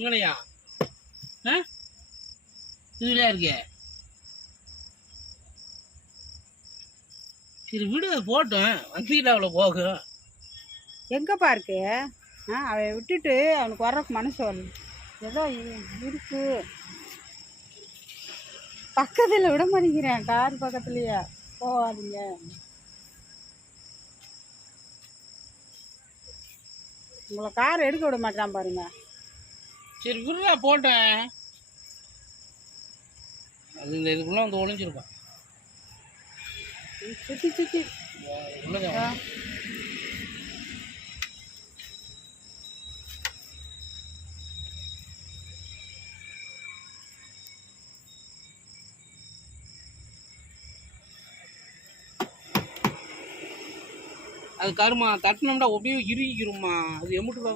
இங்கனையா இதுலையா இருக்கே. சரி விடு போட்டோம், வந்துக்கிட்ட அவ்வளோ போகும். எங்கப்பா இருக்கு? அவனை விட்டுட்டு அவனுக்கு வர்றக்கு மனசு வரல. ஏதோ இருக்கு பக்கத்தில் விட மாட்டேங்கிறேன். கார் பக்கத்துலையே போகாதீங்க. உங்களை கார் எடுக்க விட மாட்டான் பாருங்க. சரி விடுறா போட்டேன். அது இந்த இதுக்குள்ள வந்து ஒளிஞ்சிருப்பான். சுற்றி சுற்றி அது கருமா தட்டினோம்னா அப்படியே இறுகிருமா. அது எம்பிட்டு